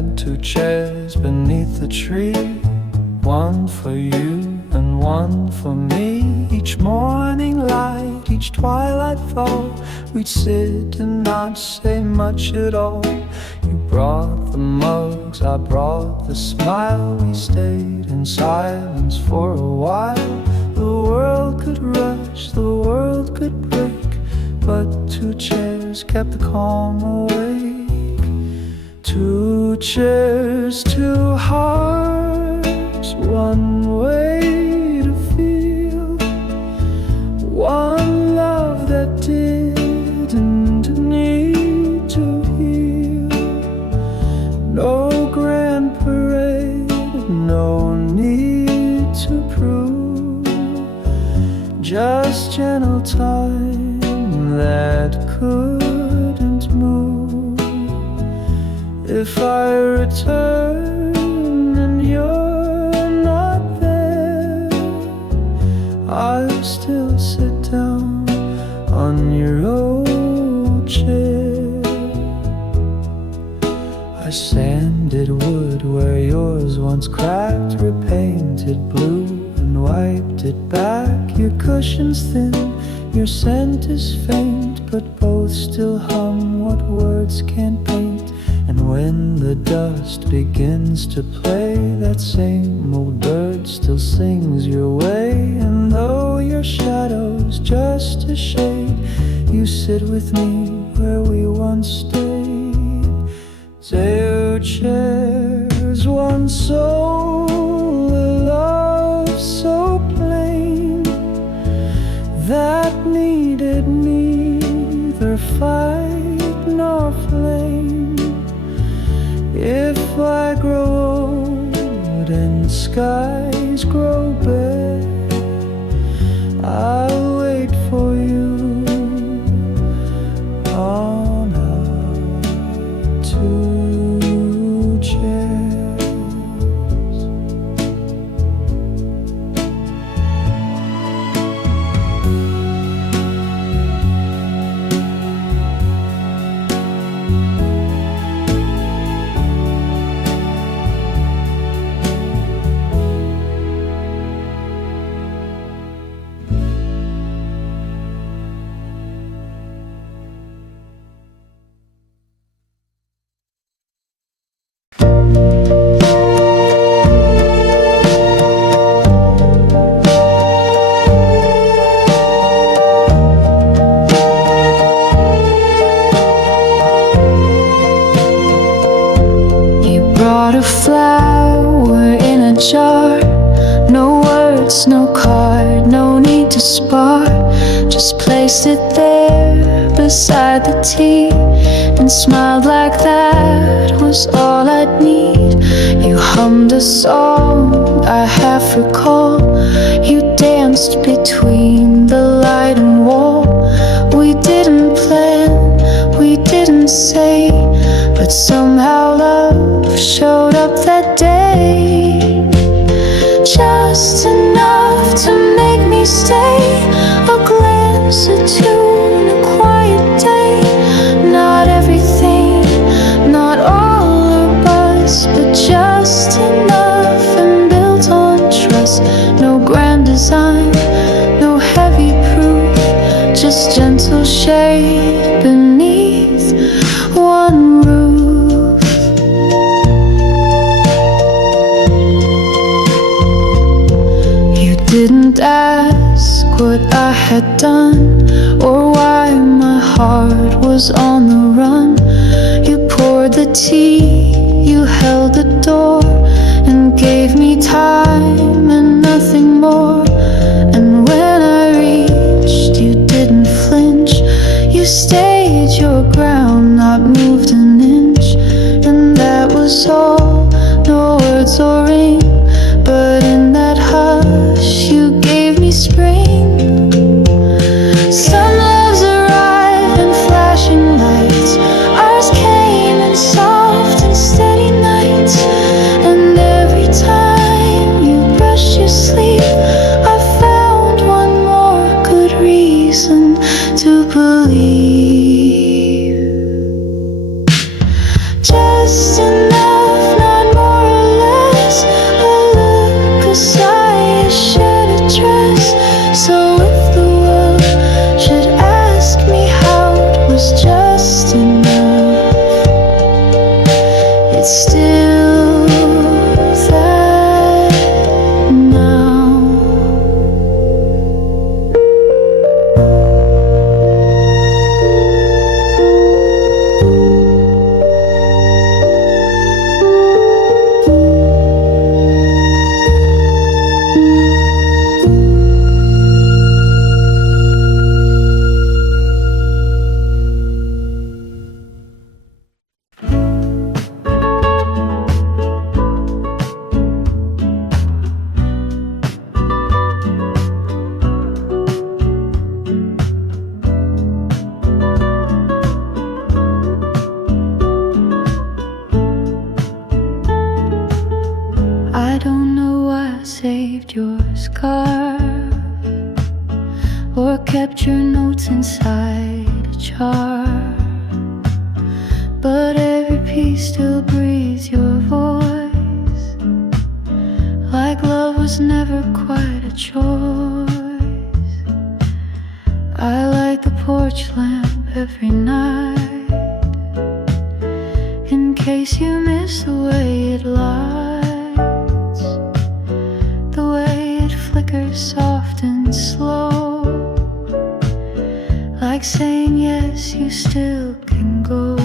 had 2 chairs beneath the tree, one for you and one for me. Each morning light, each twilight fall, we'd sit and not say much at all. You brought the mugs, I brought the smile. We stayed in silence for a while. The world could rush, the world could break, but 2 chairs kept the calm awake. 2 chairs, 2 hearts, one way to feel, one love that didn't need to heal. No grand parade, no need to prove, just gentle time that couldn't move. If I return and you're not there, I'll still sit down on your old chair. I sanded wood where yours once cracked, repainted blue and wiped it back. Your cushion's thin, your scent is faint, but both still hum what words can't paint. And when the dust begins to play, that same old bird still sings your way. And though your shadow's just a shade, you sit with me where we once stayed. 2 chairs, one soul, a love so plain that needed neither fight nor flame. If I grow old and skies grow bare, I'll wait for you on our 2 chairs. A flower in a jar, no words, no card, no need to spar. Just placed it there beside the tea and smiled like that was all I'd need. You hummed a song I half recall. You danced between the light and wall. We didn't plan, we didn't say, but somehow love showed up that day. Just enough to make me stay, a glance, a tune, a quiet day. Not everything, not all or buzz, but just enough and built on trust. No grand design, no heavy proof, just gentle shade beneath one roof. You didn't ask what I had done or why my heart was on the run. You poured the tea, you held the door and gave me time and nothing more. And when I reached, you didn't flinch. You stayed your ground, not moved an inch. And that was all, no words or ring, but in that hush you gave me spring. Some loves arrive in flashing lights, ours came in soft and steady nights. And every time you brushed your sleep, I found one more good reason to believe. Just enough still that now. I don't know why I saved your scarf or kept your notes inside a jar, but every piece still breathes your voice, like love was never quite a choice. I light the porch lamp every night in case you miss the way it lights, the way it flickers soft and slow, like saying yes, you still can go.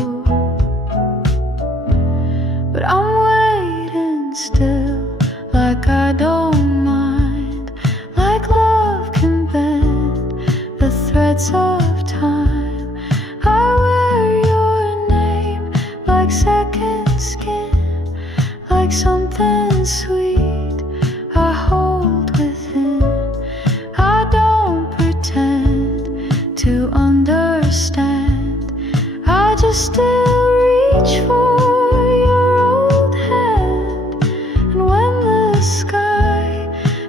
But I'm waiting still, like I don't mind, like love can bend the threads of time. I wear your name like second skin, like something sweet I hold within. I don't pretend to understand, I just still reach for your old hand. And when the sky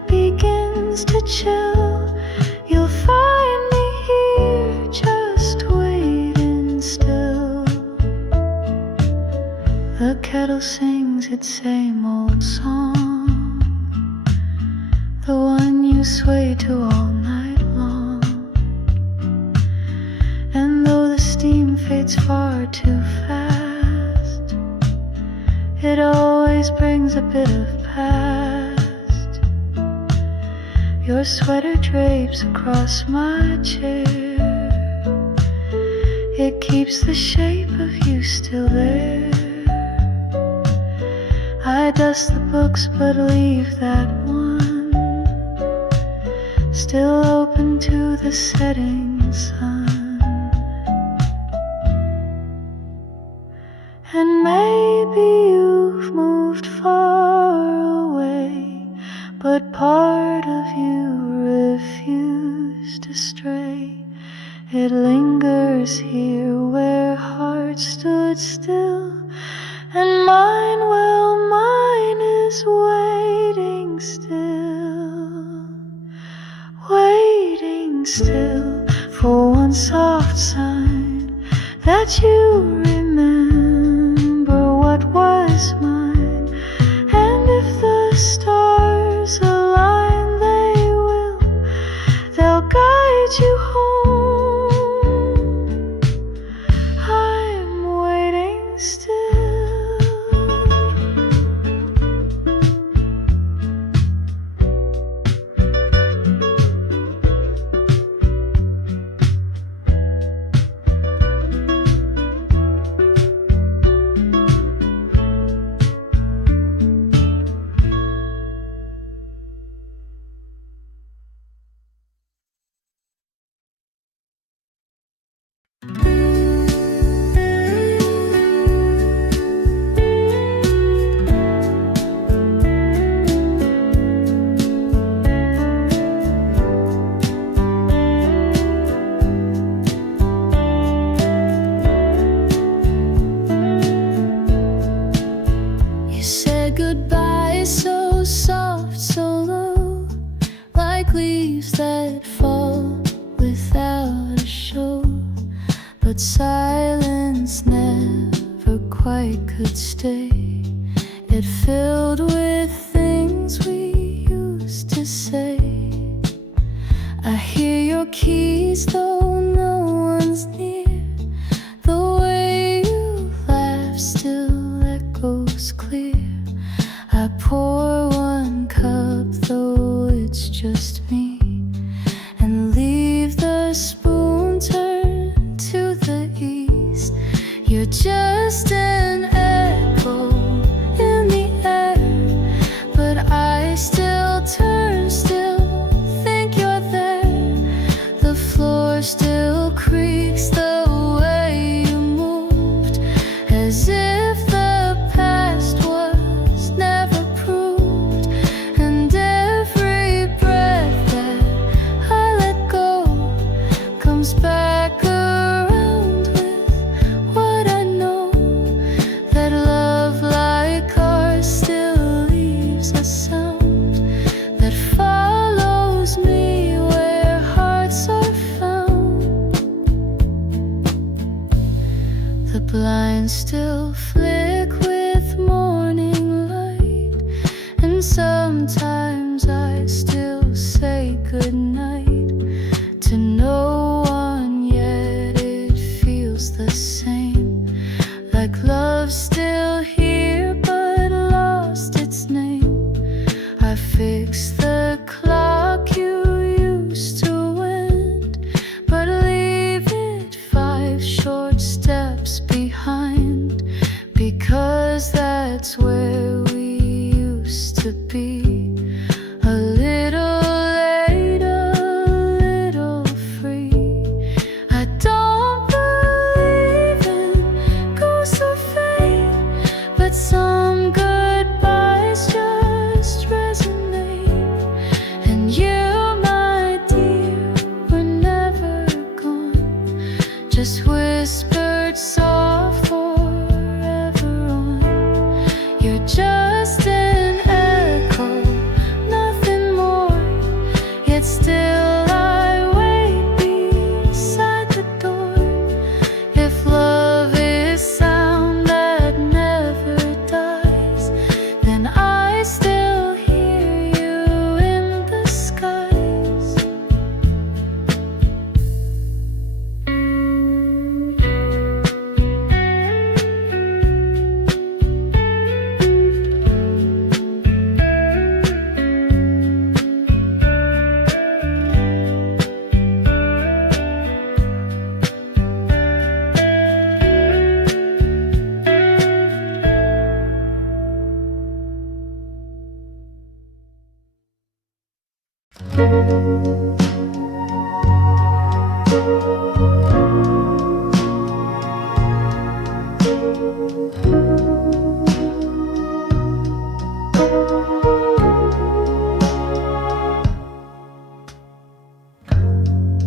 begins to chill, you'll find me here just waiting still. The kettle sings its same old song, the one you sway to all night long. And though the steam fades far too fast, it always brings a bit of past. Your sweater drapes across my chair, it keeps the shape of you still there. I dust the books but leave that one still open to the setting sun. And maybe you've moved far away, but part of you refused to stray. It lingers here where hearts stood still, and mine, well, mine is waiting still for one soft sign that you remember what was mine. And if the stars align, they'll guide you home. I'm waiting still. You said goodbye so soft, so low, like leaves that fall without a show. But silence never quite could stay. It filled with things we used to say. I hear your keys though no one's near. The way you laugh still echoes looks clear. I pour one cup, though it's just me, and leave the spoon turned to the east. You're just an echo in the air, but I still turn, still think you're there. The floor still creaks the way you moved, as if the past was never proved. And every breath that I let go comes back around with what I know, that love like ours still leaves a sound that follows me where hearts are found. The blinds still flick with morning light, and sometimes I still say goodnight to no one, yet it feels the same, like love's still here but lost its name. I fix the clock you used to wind, but leave it 5 short steps behind, because that's where we used to be. A little late, a little free. I don't believe in ghosts or fate, but some goodbyes just resonate. And you, my dear, were never gone, just whispered soft forever on. You're just an echo, nothing more, yet still I wait beside the door. If love is sound that never dies, then I still hear you in the skies.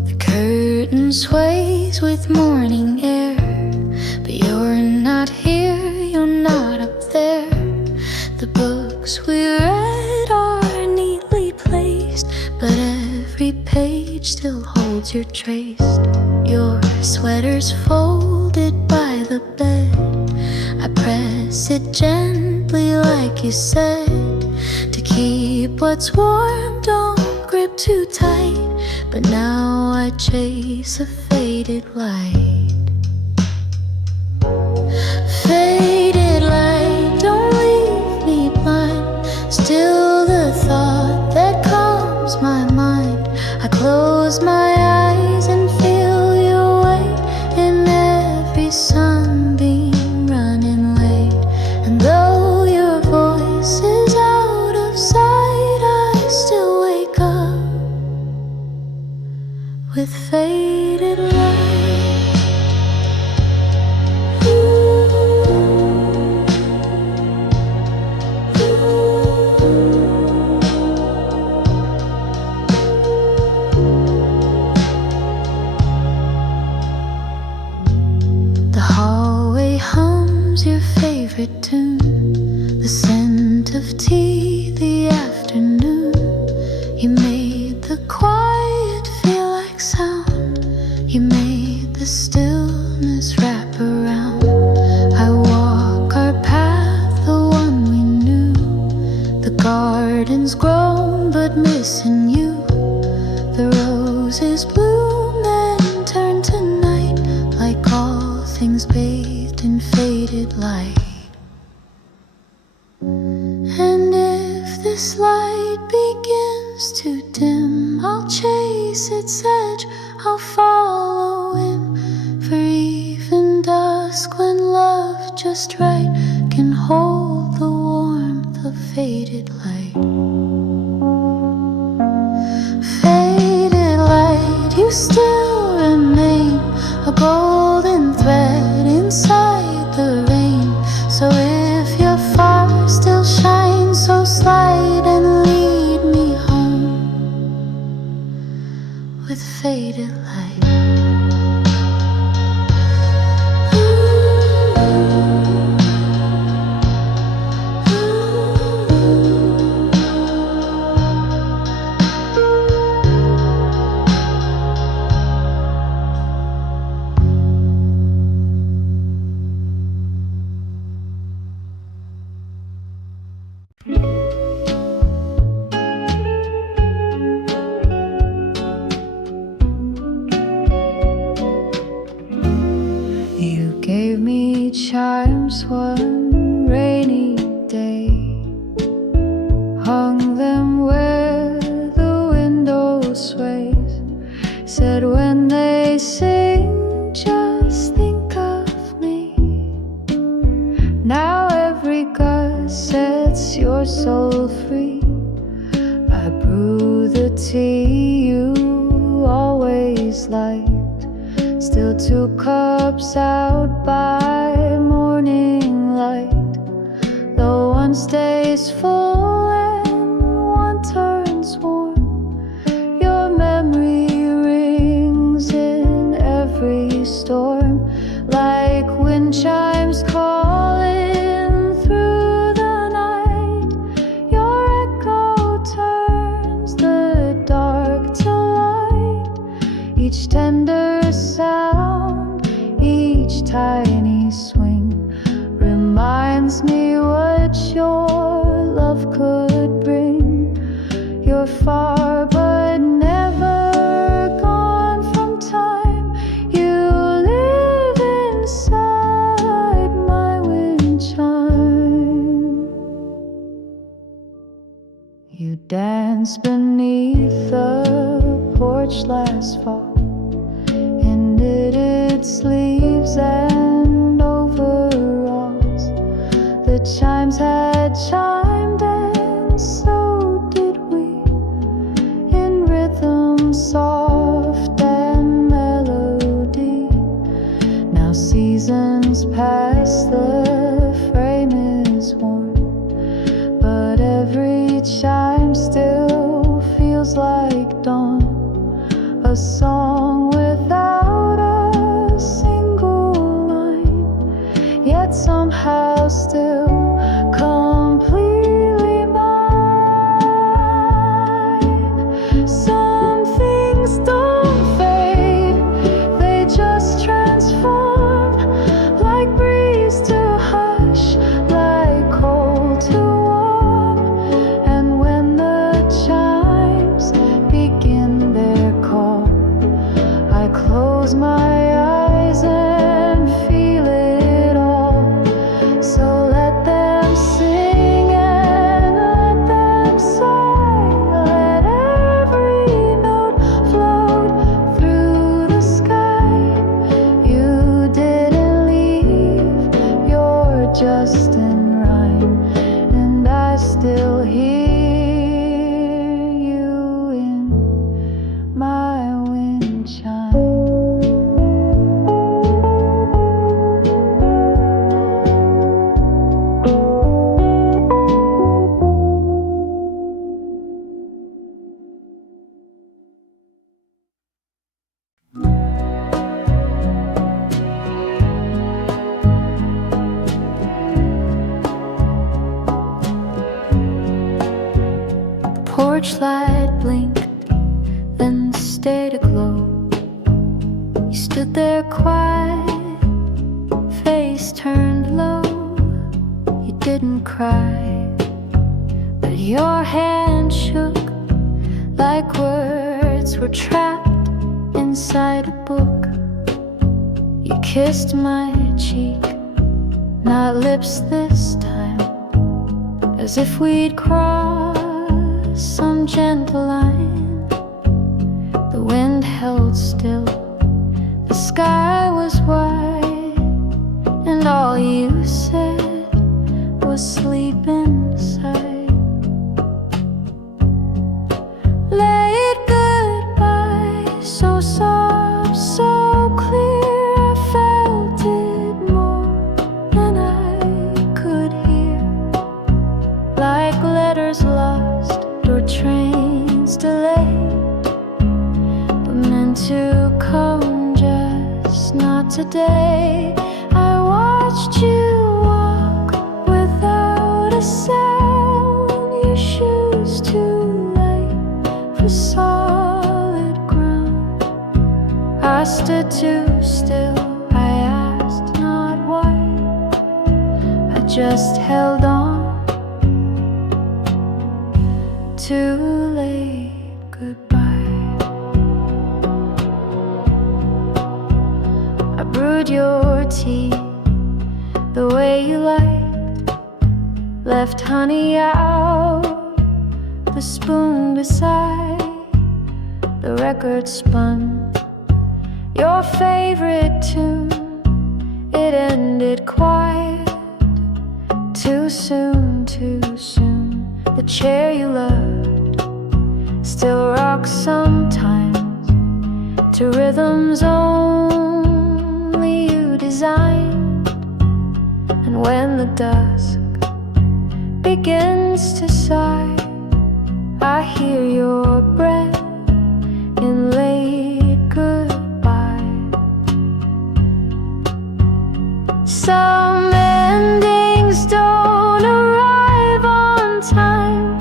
The curtain sways with morning air, but you're not here, you're not up there. The books we read are neatly placed, but every page still holds your trace. Your sweater's folded by the bed. I press it gently like you said, to keep what's warm, don't grip too tight. But now I chase a faded light. Faded light, don't leave me blind. Still the thought that calms my mind. I close my eyes and feel your weight in every sunbeam running late. And though your voice is out of sight, I still wake up with faded light. The hallway hums your favorite tune, the scent of tea, the afternoon. You made the quiet feel like sound. You made the stillness wrap around. I walk our path, the one we knew. The garden's grown, but missing you. The roses bloom and turn to night, like all things bathed in faded light. this light begins to dim, I'll chase its edge, I'll follow in. For even dusk, when love just right can hold the warmth of faded light. Faded light, you still remain a golden thread inside the rain. So if your fire still shines, so slide and lead me home with faded light. You gave me chimes one rainy day, hung them where the window sways, said when they sing, just think of me. Now every gust sets your soul free. I brew the tea you always liked, still 2 cups out by morning light. Though one stays full and one turns warm, your memory rings in every storm, like wind chimes calling through the night. Your echo turns the dark to light. Each tender sound, each tiny swing reminds me what your love could bring. You're far but never gone from time. You live inside my wind chime. You danced beneath the porch last fall, knitted sleeves and overalls. The chimes had chimed and so did we, in rhythm soft and melody. Now seasons pass, the frame is worn, but every chime still feels like dawn. A song without a single line, yet somehow still completely mine. Some things don't fade, they just transform, like breeze to hush, like cold to warm. And when the chimes begin their call, I close my eyes and feel it all. So let them sing and let them sigh. Let every note float through the sky. You didn't leave, you're just in rhyme, and I still hear you in my wind chime. Porch light blinked, then stayed aglow. You stood there quiet, face turned low. You didn't cry, but your hand shook like words were trapped inside a book. You kissed my cheek, not lips this time, as if we'd crossed some gentle line. The wind held still, the sky was white, and all you said was sleep inside. Late goodbye, so soft, so clear, I felt it more than I could hear. Like letters lost or trains delayed, but meant to come, just not today. I watched you walk without a sound, your shoes too light for solid ground. I stood too still, I asked not why, I just held on. Too late, goodbye. I brewed your tea the way you liked, left honey out, the spoon beside, the record spun your favorite tune. It ended quiet, too soon, too soon. The chair you loved still rocks sometimes to rhythms only you designed. And when the dusk begins to sigh, I hear your breath in late goodbye. Some endings don't arrive on time,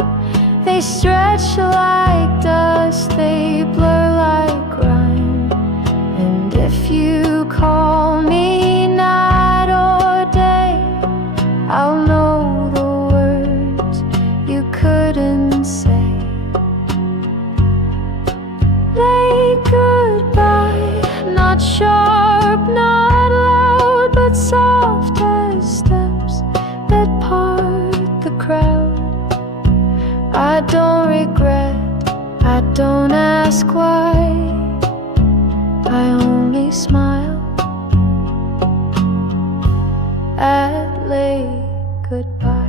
they stretch like dust, they blur like rhyme. And if you call me night or day, I'll know the words you couldn't say. Late goodbye, not sharp, not loud, but soft as steps that part the crowd. I don't regret, I don't ask why, I only smile at late goodbye.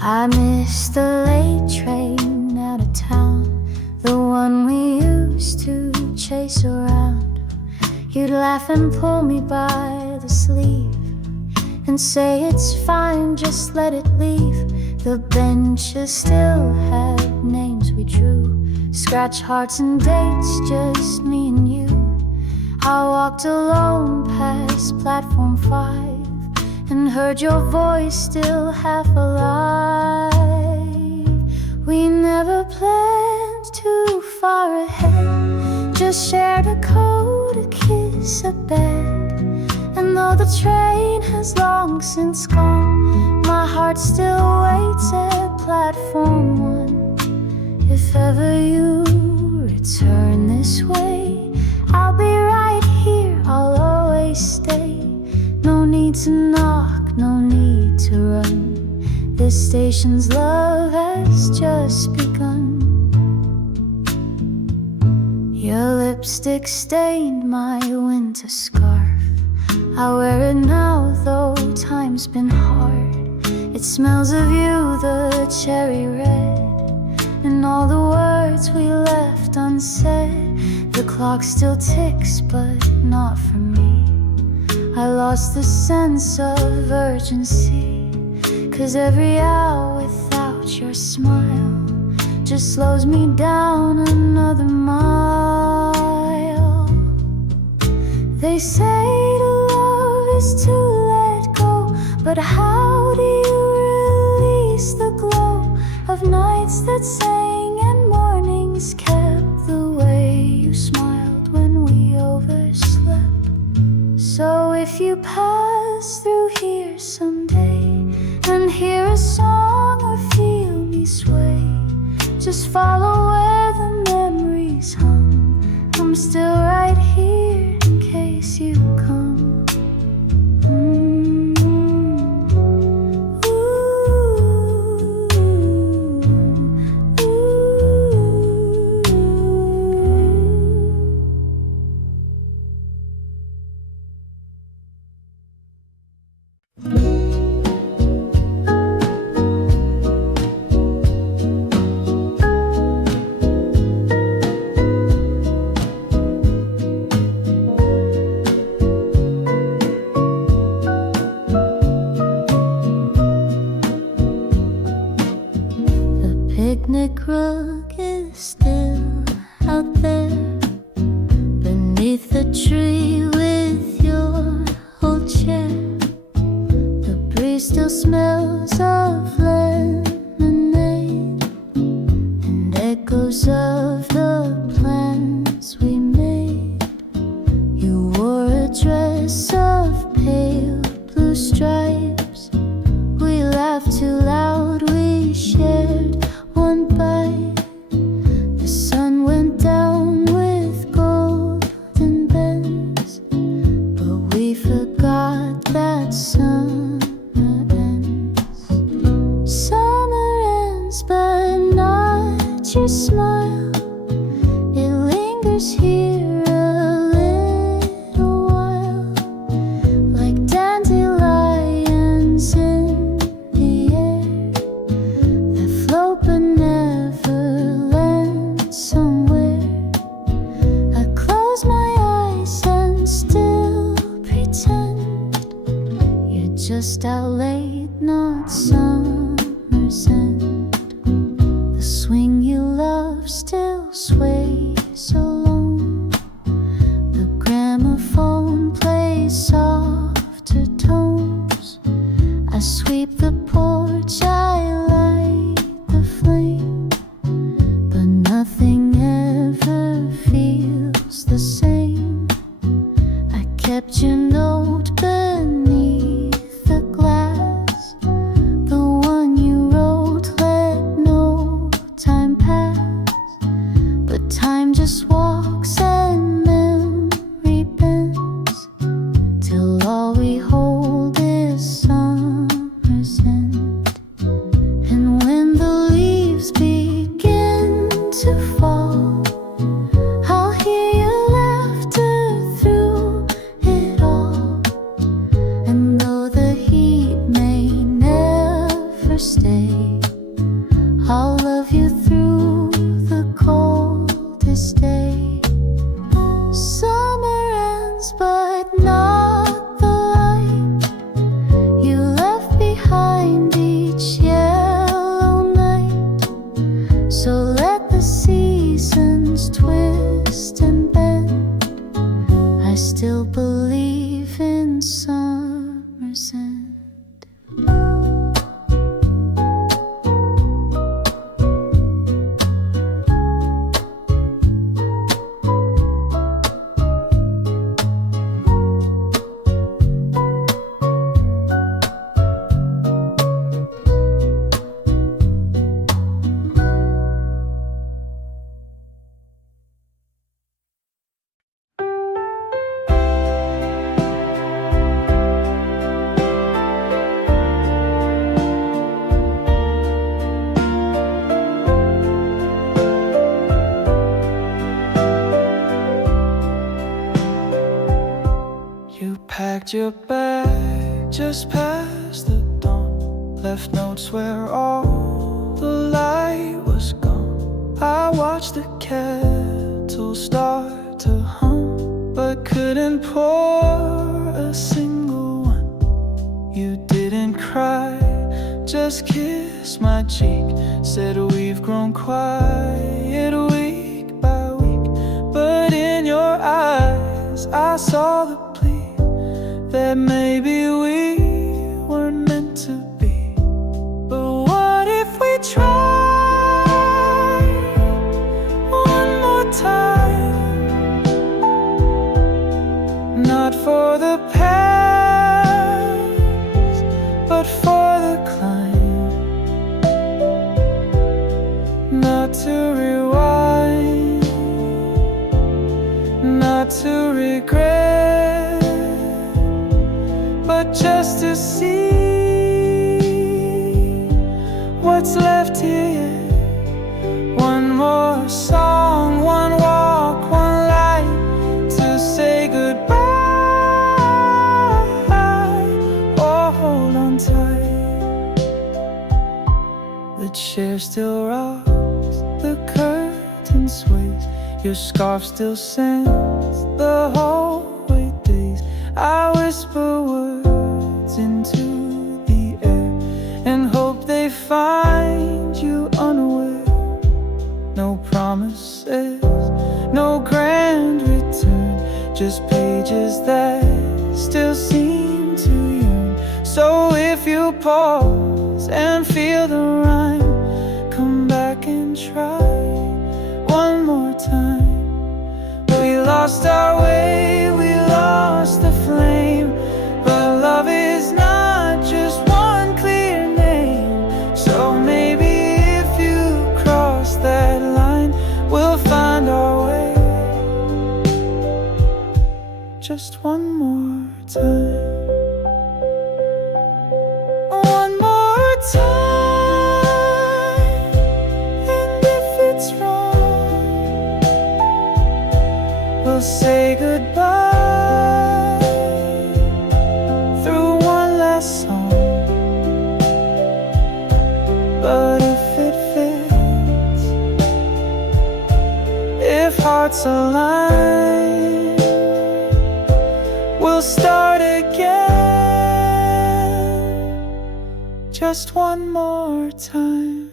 I miss the late train out of town, the one we used to chase around. You'd laugh and pull me by the sleeve and say it's fine, just let it leave. The benches still had names we drew, scratch hearts and dates, just me and you. I walked alone past platform 5 and heard your voice still half alive. We never planned too far ahead, just shared a coat, a kiss, a bed. And though the train has long since gone, my heart still waits at platform 1. If ever you return this way, I'll be right here, I'll always stay. No need to knock, no need to run, this station's love has just begun. Your lipstick stained my winter scarf, I wear it now though time's been hard. It smells of you, the cherry red, and all the words we left unsaid. The clock still ticks but not for me, I lost the sense of urgency, 'cause every hour without your smile just slows me down another mile. They say to love is to let go, but how do you release the glow of nights that sang and mornings kept, the way you smiled when we overslept. So if you pass through here someday and hear a song or feel me sway, just follow where the memories hum. I'm still right here in case you come. Picnic rug is still out there beneath the tree with your old chair. The breeze still smells of lemonade and echoes of the plans we made. You wore a dress of pale blue stripes. We laughed too loud, we shared one bite. The sun went down with golden bends, but we forgot that summer ends. Summer ends, but not your smile. It lingers here a little while, like dandelions in the air that float but never land somewhere. I close my eyes and still pretend you're just out late, not summer's end. The swing you love still sways alone. The gramophone plays softer tones. I sweep the porch, I light the flame, but nothing ever feels the same. I kept your note beneath the glass, the one you wrote, let no time pass. But time just walks and memory bends, till all we hold is summer's end. And when the leaves begin to fall, I'll hear your laughter through it all. And though the heat may never stay, I'll love you through the coldest day. Summer ends, but not the light you left behind each yellow night. So let the seasons twist and bend. I still believe in summer's end. You packed your bag just past the dawn, left notes where all the light was gone. I watched the kettle start to hum, but couldn't pour a single one. You didn't cry, just kissed my cheek, said we've grown quiet week by week. But in your eyes I saw the plea that maybe we weren't meant to be. But what if we tried the chair still rocks, the curtain sways, your scarf still sends the hallway days. I whisper words into the air and hope they find you unaware. No promises, no grand return, just pages that still seem to yearn. So if you pause and feel the rhyme, come back and try one more time. We lost our way, we lost the flame, but love is not just one clear name. So maybe if you cross that line, we'll find our way just one more time. One more time. And if it's wrong, we'll say goodbye through one last song. But if it fits, if hearts align, we'll start again just one more time.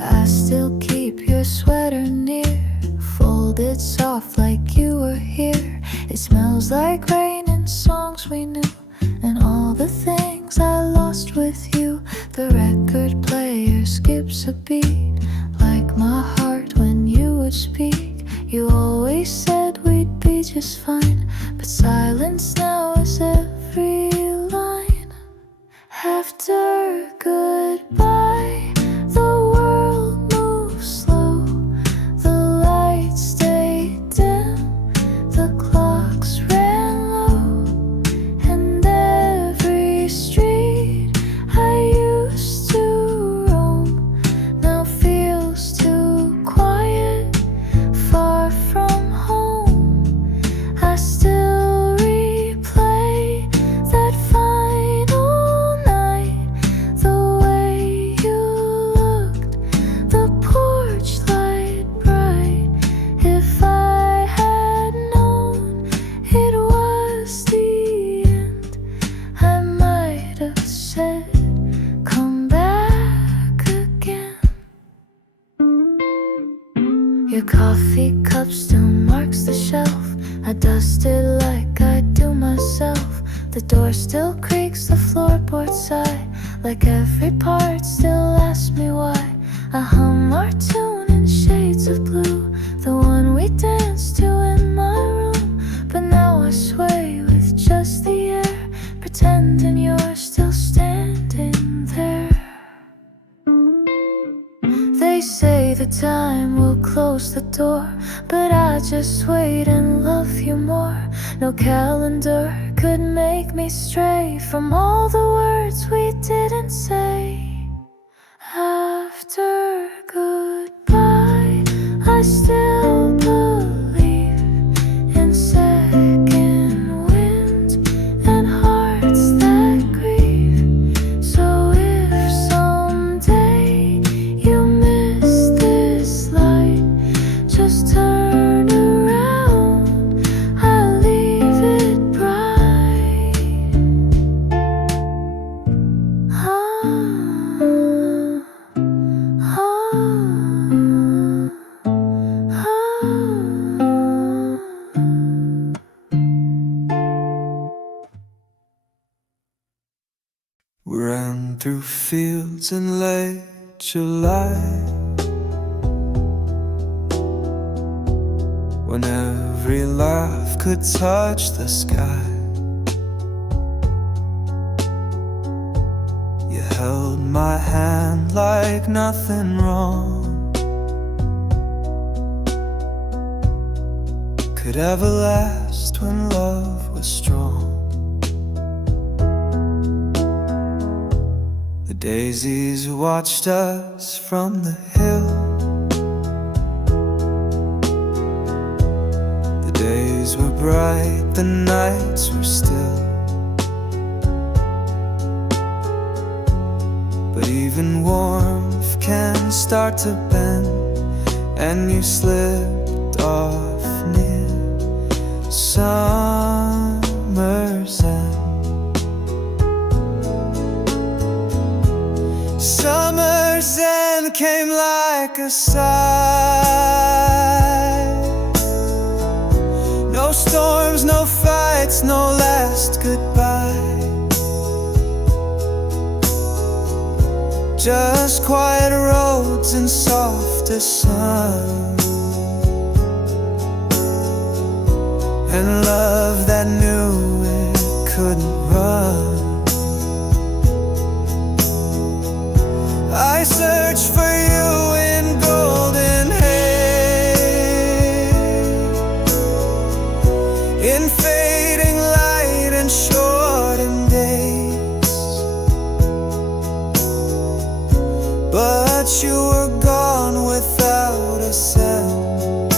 I still keep your sweater near, folded soft like you were here. It smells like rain and songs we knew, and all the things I lost with you. The record player skips a beat, like my heart when you would speak. You always said we'd be just fine, but silence now is every line. After goodbye, the world moves slow, the lights stay dim, the clocks ran low, and every street I used to roam now feels too quiet, far from home. I still replay that final night, the way you looked, the porch light bright. If I had known it was the end, I might have said, come back again. Your coffee cup still marks the shelf, I dust it like I do myself. The door still creaks, the floorboard sigh, like every part still asks me why. I hum our tune in shades of blue, the one we danced to in my room. But now I sway with just the air, pretending you're still standing there. They say the time will close the door, but I just wait and love you more. No calendar could make me stray from all the words we didn't say. After goodbye, I still believe in second winds and hearts that grieve. So if someday you miss this light, just turn around, I'll leave it bright. We ran through fields in late July, when every laugh could touch the sky. You held my hand like nothing wrong could ever last when love was strong. The daisies watched us from the hill. The days were bright, the nights were still. But even warmth can start to bend, and you slipped off near summer's end. Summer's end came like a sigh. No storms, no fights, no last goodbye. Just quiet roads and softer sun, and love that knew it couldn't run. I searched for you in golden haze, in fading light and shortened days. But you were gone without a sound,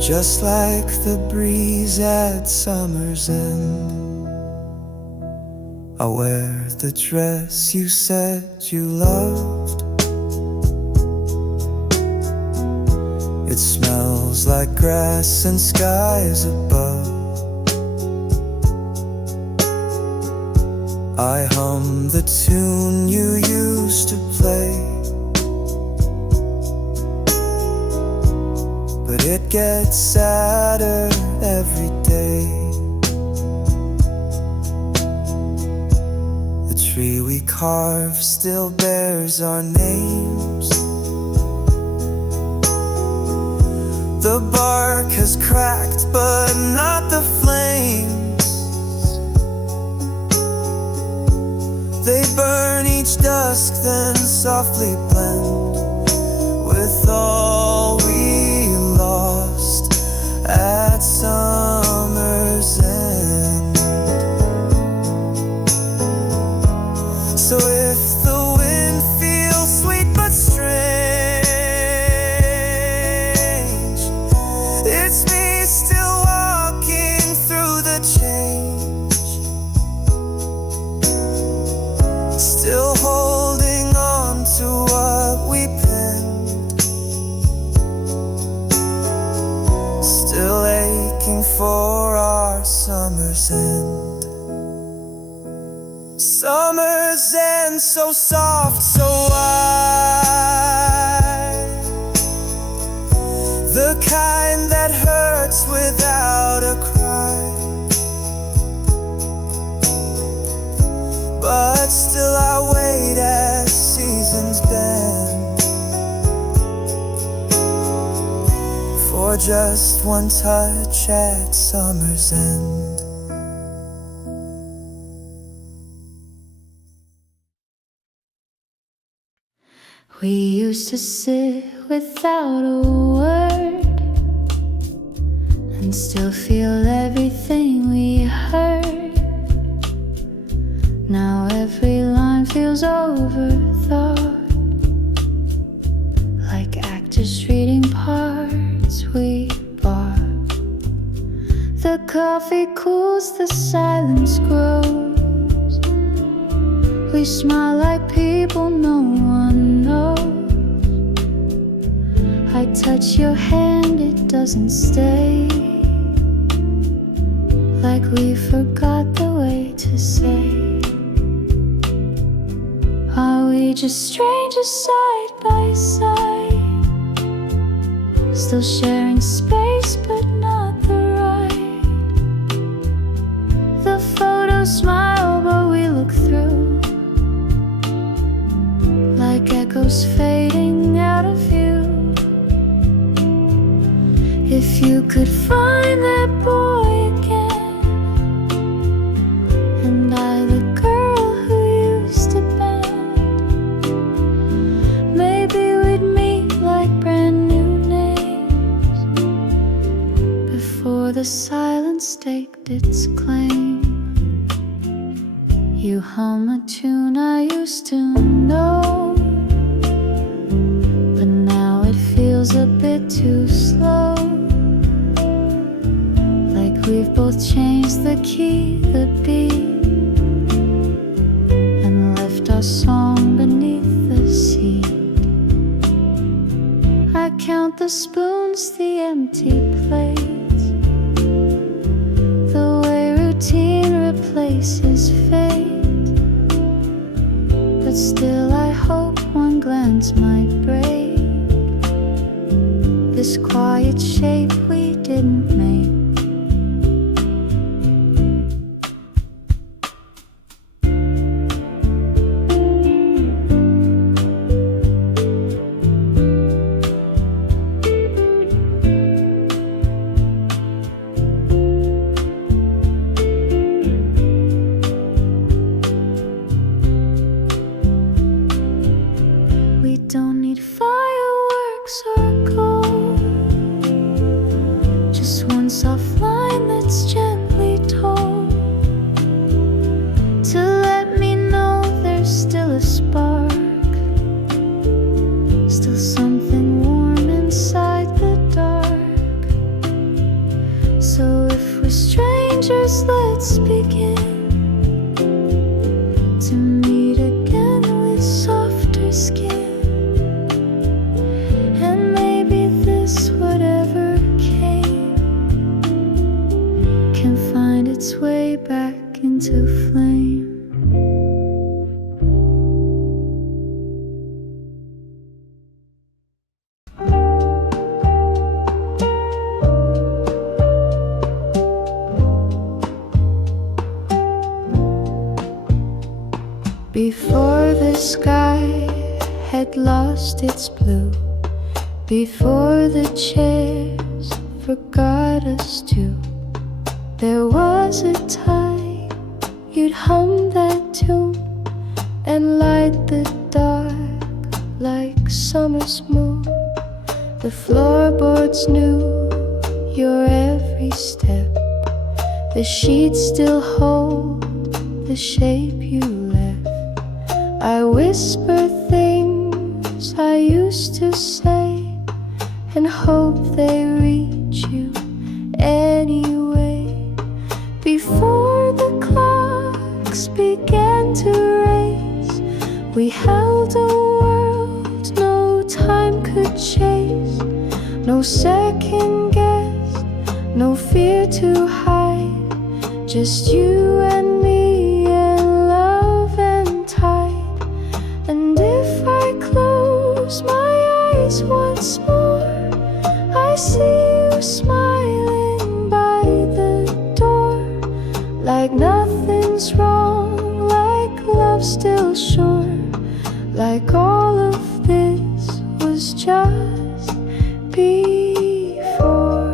just like the breeze at summer's end. I wear the dress you said you loved. It smells like grass and skies above. I hum the tune you used to play, but it gets sadder every day. The tree we carved still bears our names. The bark has cracked, but not the flames. They burn each dusk, then softly blend with all we lost at summer's end. So if the wind feels sweet but strange, it's me still walking through the change, still holding on to what we penned, still aching for our summer's end. Summer's end, so soft, so wide, the kind that hurts without a cry. But still I wait as seasons bend for just one touch at summer's end. We used to sit without a word and still feel everything we heard. Now every line feels overthought, like actors reading parts we bought. The coffee cools, the silence grows. We smile like people no one knows. I touch your hand, it doesn't stay, like we forgot the way to say. Are we just strangers side by side, still sharing space but not the ride? The photos smile but we look through, like echoes fading out of view. If you could find that boy again, and I the girl who used to bend, maybe we'd meet like brand new names. the silence staked its claim. You hum a tune I used to know, but now it feels a bit too slow. Like we've both changed the key, the beat, and left our song beneath the seat. I count the spoons, the empty plates, the way routine replaces fate. But still I hope one glance might break this quiet shape we didn't make. We don't need fireworks or gold, just one soft line that's gently told to let me know there's still a spark, still something warm inside the dark. So if we're strangers, let's begin to meet again with softer skin. Whatever came can find its way back into flame. Before the sky had lost its blue, before the chairs forgot us too, there was a time you'd hum that tune and light the dark like summer's moon. The floorboards knew your every step, the sheets still hold the shape you left. I whisper things I used to say and hope they reach you anyway. Before the clocks began to race, we held a world no time could chase. No second guess, no fear to hide, just you and me and love and tide. And if I close my eyes once more, I see you smiling by the door, like nothing's wrong, like love's still sure, like all of this was just before.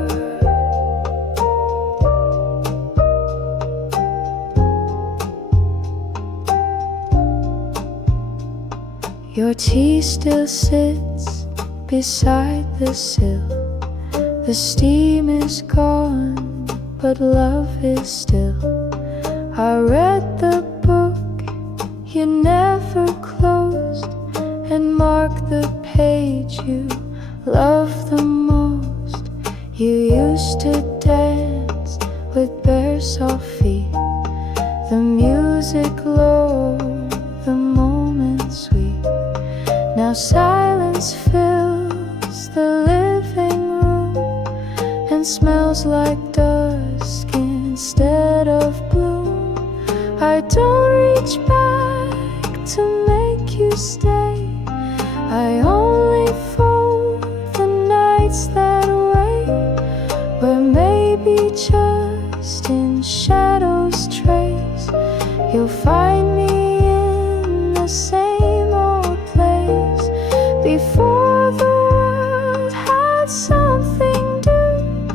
Your tea still sits beside the sill. The steam is gone, but love is still. I read the book you never closed and marked the page you loved the most. You used to dance with bare soft feet, the music low, the moment sweet. Now silence fills the living room and smells like dusk instead of bloom. I don't reach back to make you stay, I only fold the nights that wait, where maybe just in shadows trace you'll find me in the same old place. Before the world had something new,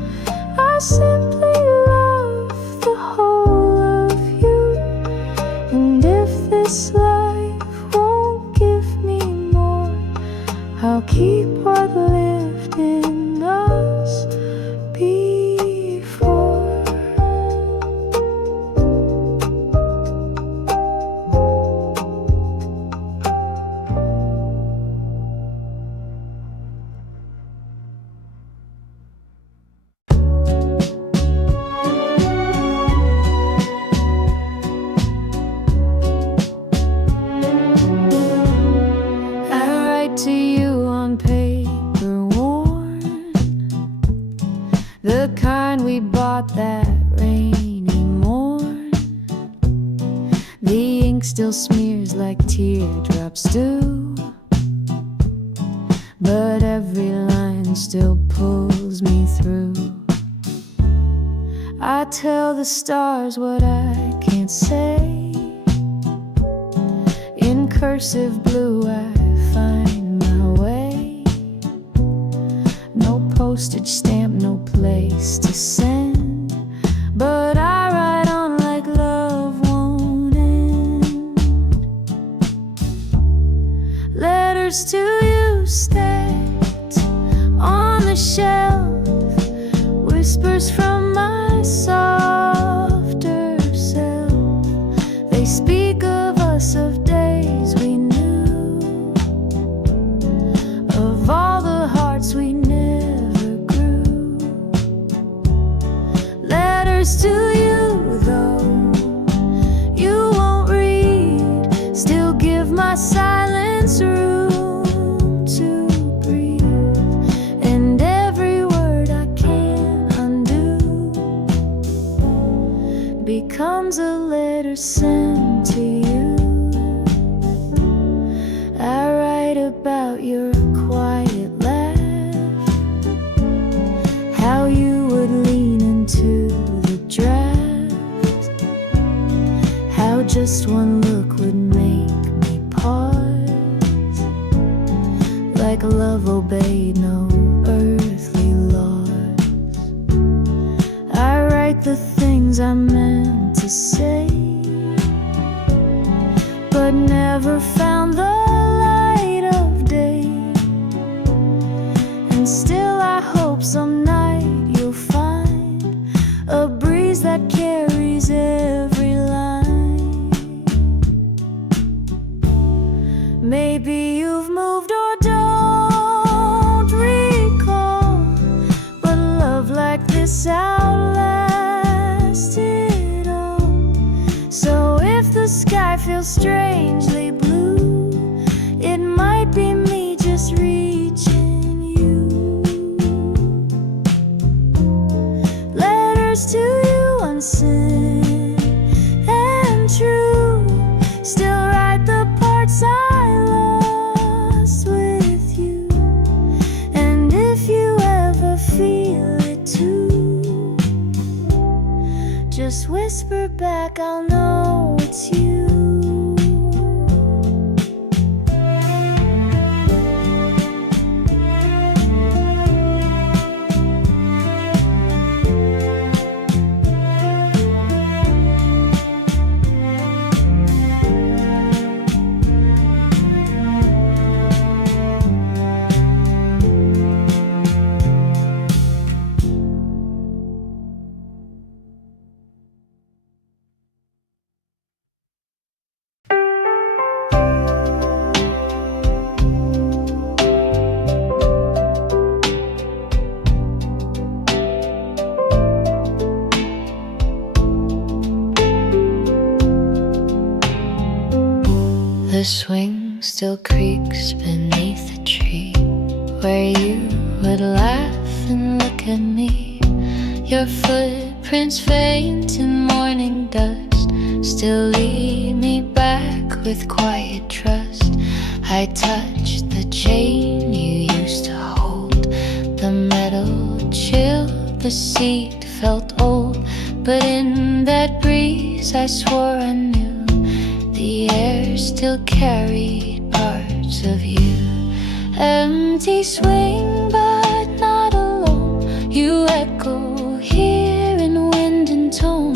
I simply love the whole of you. And if this life won't give me more, I'll keep what lived in us before. kind we bought that rainy morn. The ink still smears like teardrops do, but every line still pulls me through. I tell the stars what I can't say. In cursive blue I find my way. No postage stamp, no place to send, but I write on like love won't end. Letters to you stacked on the shelf, whispers from my softer self. They speak of us, of days we knew, of all the hearts we never grew. Letters to you, though you won't read, still give my silence room to breathe, and every word I can't undo becomes a letter sent to you. I write about your quiet laugh, how you would lean into the draft, how just one look would make me pause, like love obeyed no earthly laws. I write the things I meant to say, but never found the light of day. And still I hope some night you'll find a breeze that carries every line. Maybe you've moved or don't recall, but love like this outlasted all. So if the sky feels strangely blue, it might be me just reaching you. Letters to you unsent and true, still write the parts I lost with you. And if you ever feel it too, just whisper back, I'll know it's you. The swing still creaks beneath the tree where you would laugh and look at me. Your footprints faint in morning dust still lead me back with quiet trust. I touched the chain you used to hold, the metal chilled, the seat felt old, but in that breeze I swore I knew the air still carried parts of you. Empty swing, but not alone. You echo here in wind and tone.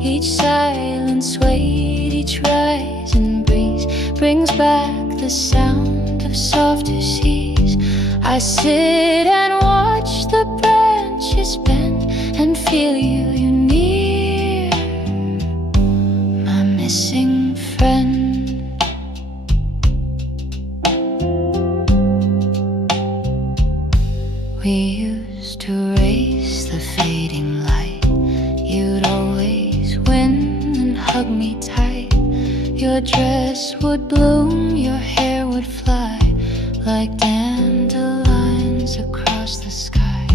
Each silent swayed, each rising breeze brings back the sound of softer seas. I sit and watch the branches bend and feel you near, my missing friend. We used to race the fading light. You'd always win and hug me tight. Your dress would bloom, your hair would fly like dandelions across the sky.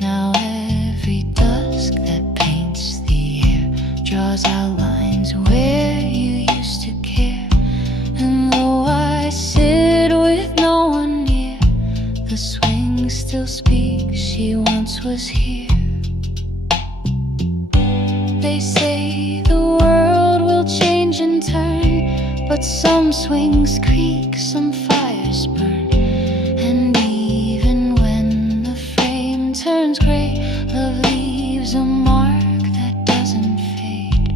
Now every dust she once was here. They say the world will change and turn, but some swings creak, some fires burn. And even when the frame turns gray, love leaves a mark that doesn't fade.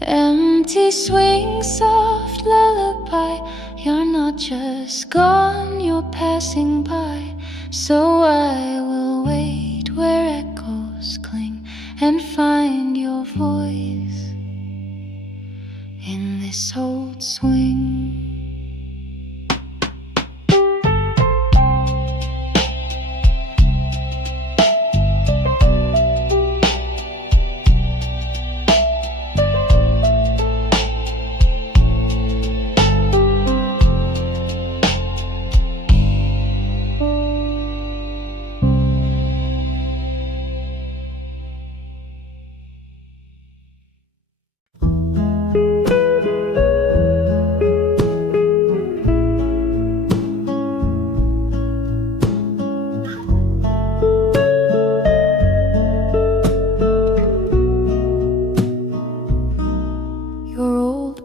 Empty swing, soft lullaby, you're not just gone, you're passing by. So I will wait where echoes cling and find your voice in this old swing.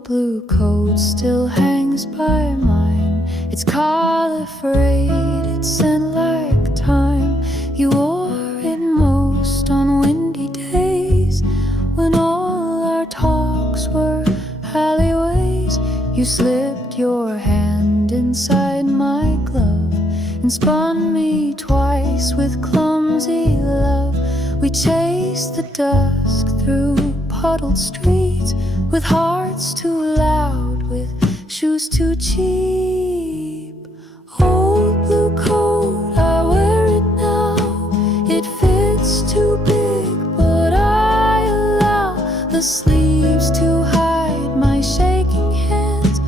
Blue coat still hangs by mine. It's collar frayed, it's scent like time. You wore it most on windy days, when all our talks were alleyways. You slipped your hand inside my glove and spun me twice with clumsy love. We chased the dusk through puddled streets, with hearts too loud, with shoes too cheap. Old blue coat, I wear it now. It fits too big, but I allow the sleeves to hide my shaking hands,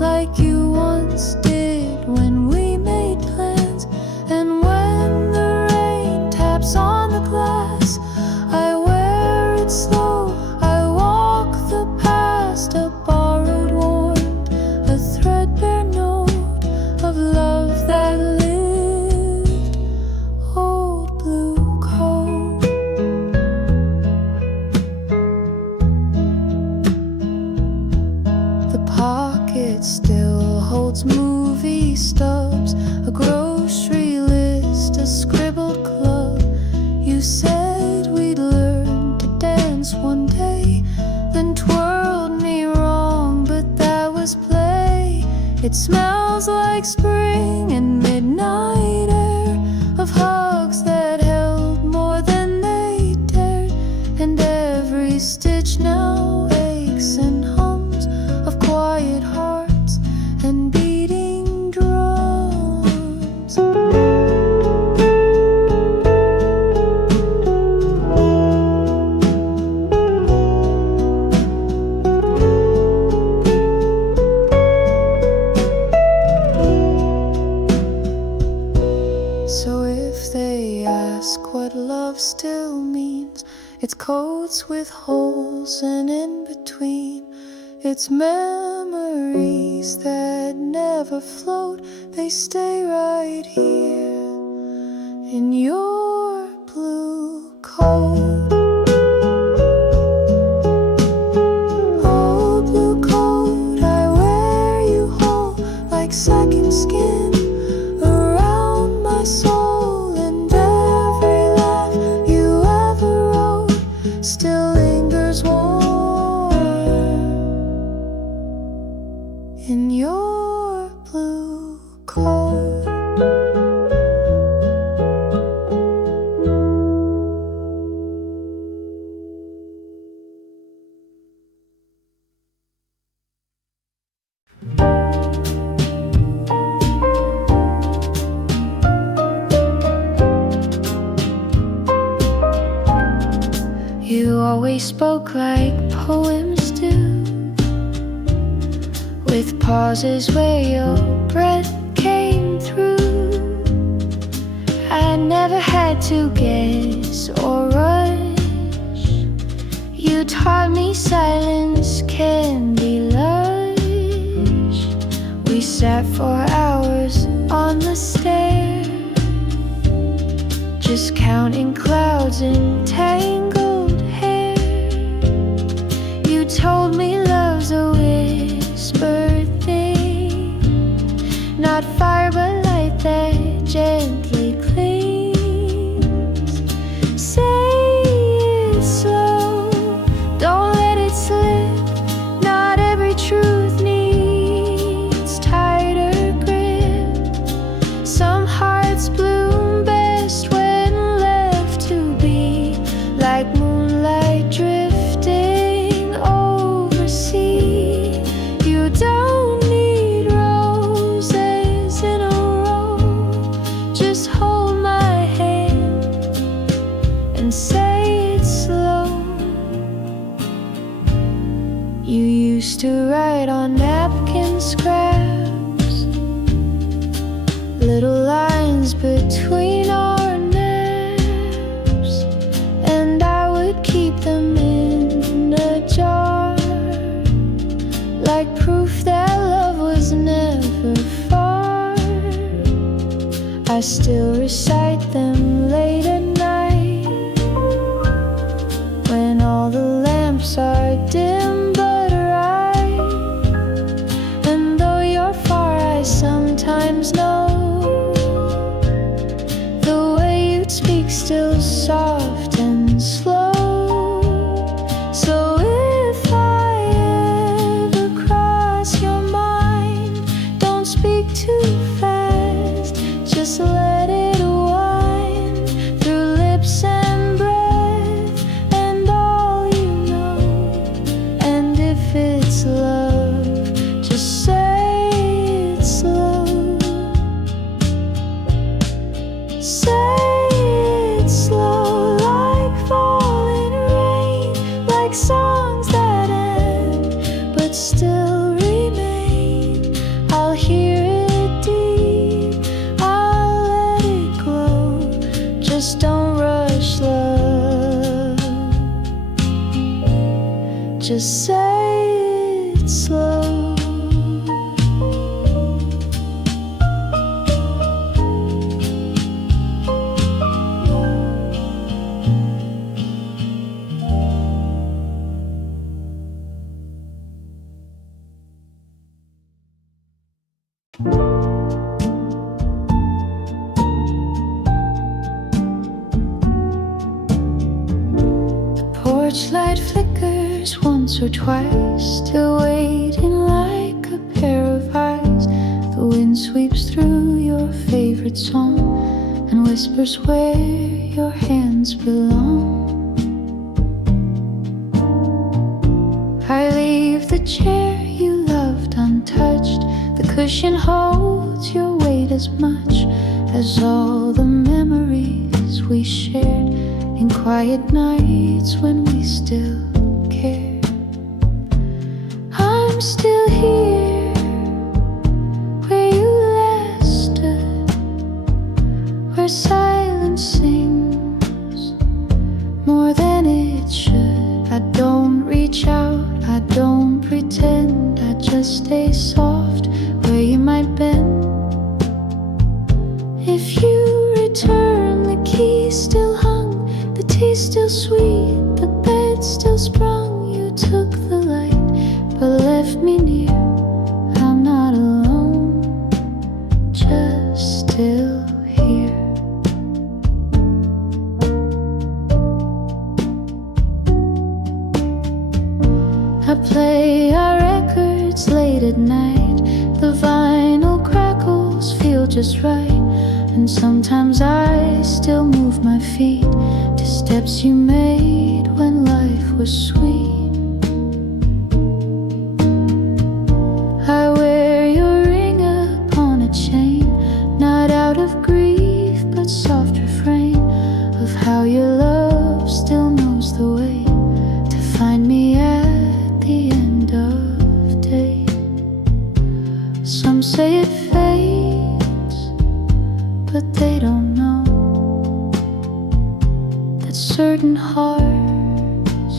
like you once did when we made plans. And when the rain taps on the glass, I wear it slow. A borrowed warmth, a threadbare note of love that lived. Old blue coat. The pocket still holds movie stubs, a grocery list, a scribbled club. You said we'd learn to dance one day, then twirled me wrong, but that was play. It smells like spring and midnight air, of hugs that held more than they dared. And every stitch now aches and hums of quiet hearts and beating drums. So if they ask what love still means, it's coats with holes, and in between it's memories that never float. They stay right here in your blue coat. Old blue coat, I wear you whole, like second skin around my soul. And every laugh you ever wrote still lingers warm in your blue coat. You always spoke like poems do, with pauses where your breath came through. I never had to guess or rush. You taught me silence can be lush. We sat for hours on the stairs, just counting clouds in tangled hair. You told me love's a whispered thing, not fire but light that gently clings. Say it slow, don't let it slip. Not every truth needs tighter grip. Some hearts bloom best when left to be, like moonlight drifting over sea. You don't need roses in a row, just hold my hand and say it slow. You used to write on napkin scraps, little lines between our naps, and I would keep them in a jar, like proof that love was never far. I still recite them late at night, when all the lamps are dim but bright. And though you're far, I sometimes know the way you'd speak still soft and slow. So if I ever cross your mind, don't speak too fast, just let it wind through lips and breath and all you know. And if it's love, just say it slow. Say it slow, like falling rain, like songs that end but still remain. I'll hear it deep, I'll let it glow. Just don't rush love, just say it slow. Porch light flickers once or twice, still waiting like a pair of eyes. The wind sweeps through your favorite song and whispers where your hands belong. I leave the chair you loved untouched. The cushion holds your weight as much as all the memories we shared in quiet nights when we still cared. I'm still here where you last stood, where silence sings more than it should. I don't reach out, I don't pretend, I just stay soft where you might bend. If you return, the key still hung, the tea still sweet, the bed still sprung. You took the light but left me near. I'm not alone, just still here. I play our records late at night, the vinyl crackles feel just right. And sometimes I still move my feet to steps you made when life was sweet. I wear your ring upon a chain, not out of grief but soft refrain of how your love still knows the way to find me at the end of day. Some say it fades, but they don't know that certain hearts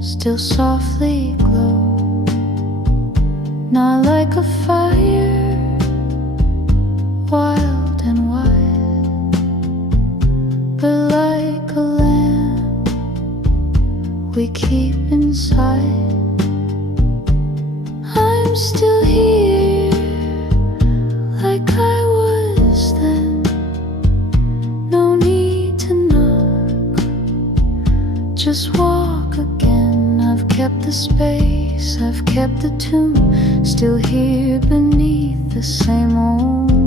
still softly glow, not like a fire, wild and wide, we keep inside. I'm still here, like I was then. No need to knock, just walk again. I've kept the space, I've kept the tune, still here beneath the same old moon.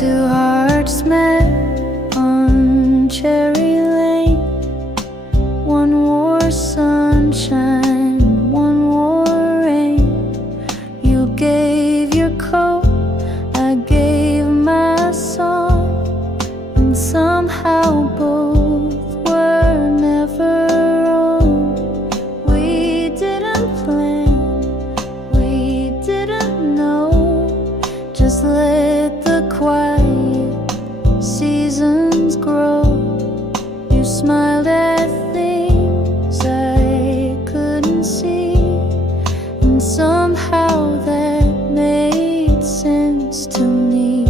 Two hearts met on Cherry Lane. One wore sunshine, one wore rain. You gave your coat, I gave my song, and somehow both were never wrong. We didn't plan, we didn't know, just let the quiet seasons grow. You smiled at things I couldn't see, and somehow that made sense to me.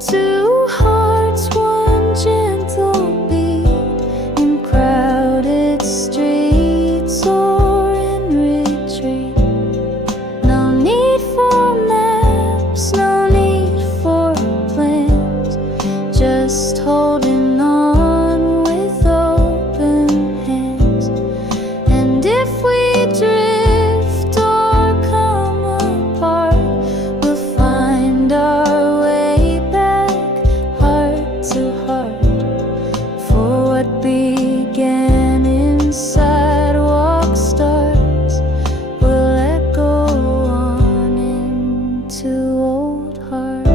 Two hearts, one gentle beat, in crowded streets or in retreat. No need for maps, no need for plans, just holding on with open hands. And if we drift or come apart, we'll find our way back, heart to heart. For what began in sidewalk stars will echo on into old hearts.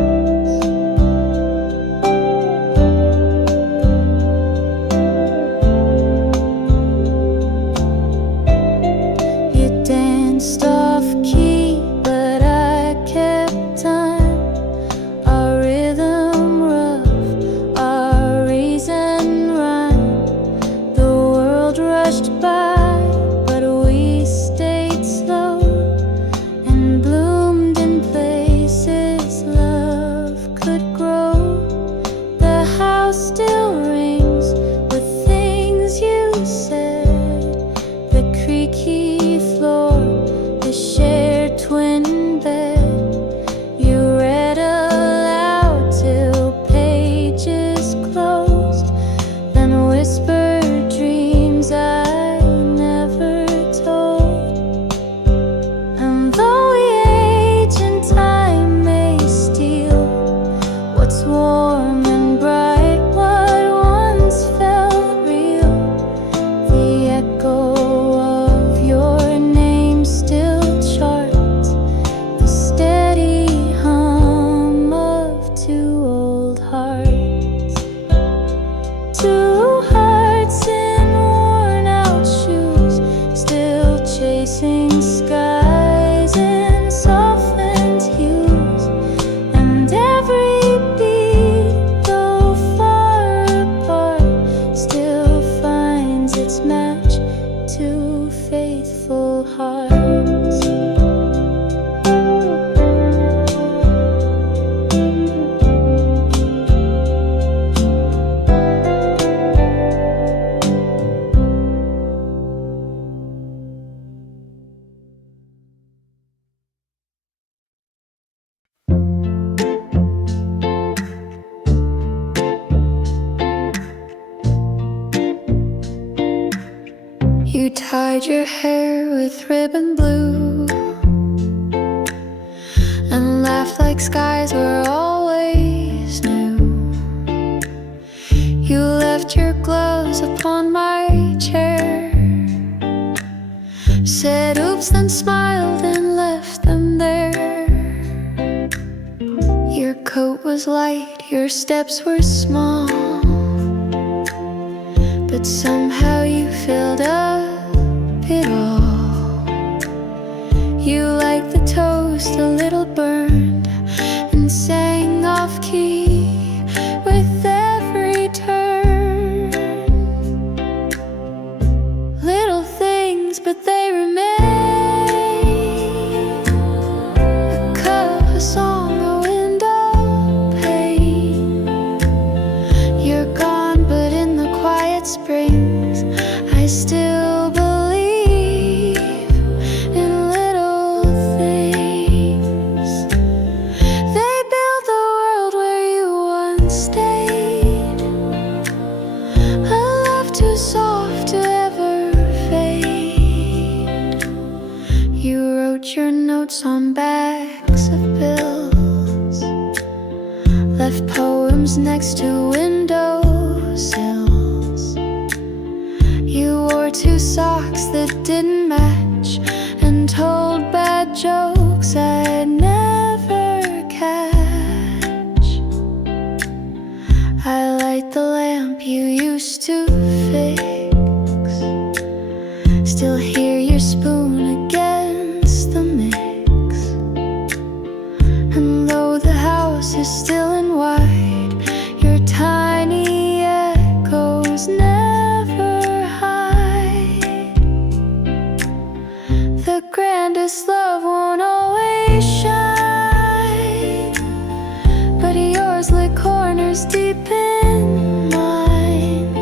You danced off key, but I kept time. Our rhythm rough, our reason rhyme. The world rushed by, but we stayed slow and bloomed in places love could grow. The house still rings with things you said, the creaky floor, the shared twin bed. You read aloud till pages closed, then whispered dreams I never told. And though we age and time may steal what's warm and bright, what once felt real, the echo of your name still charts the steady hum of two old hearts. Two hearts in worn out shoes, still chasing skies in softened hues. And every beat, though far apart, still finds its match, two faithful hearts. You tied your hair with ribbon blue and laughed like skies were always new. You left your gloves upon my chair, said oops, then smiled and left them there. Your coat was was light, your steps were small, but somehow you filled up it all. You liked the toast a little burned and sang off key with every turn. Little things, but they remain. A cup, a song, a window pane. You're gone, but in the quiet springs I still believe in little things. They build the world where you once stayed, a love too soft to ever fade. You wrote your notes on backs of bills, left poems next to windowsills. You wore two socks that didn't match and told bad jokes I'd never catch. I light the lamp you used to fix, still hear your spoon against the mix. And though the house is still and wide, your tiny echoes never hide. The grandest love won't always shine, but yours lit corners deep in mine.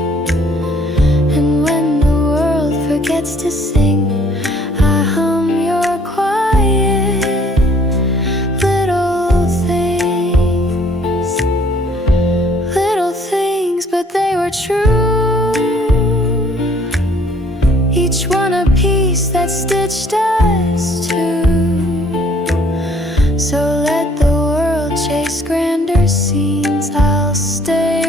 And when the world forgets to sing, I hum your quiet little things. Little things, but they were true, each one a piece that stitched us two. So let the world chase grander scenes, I'll stay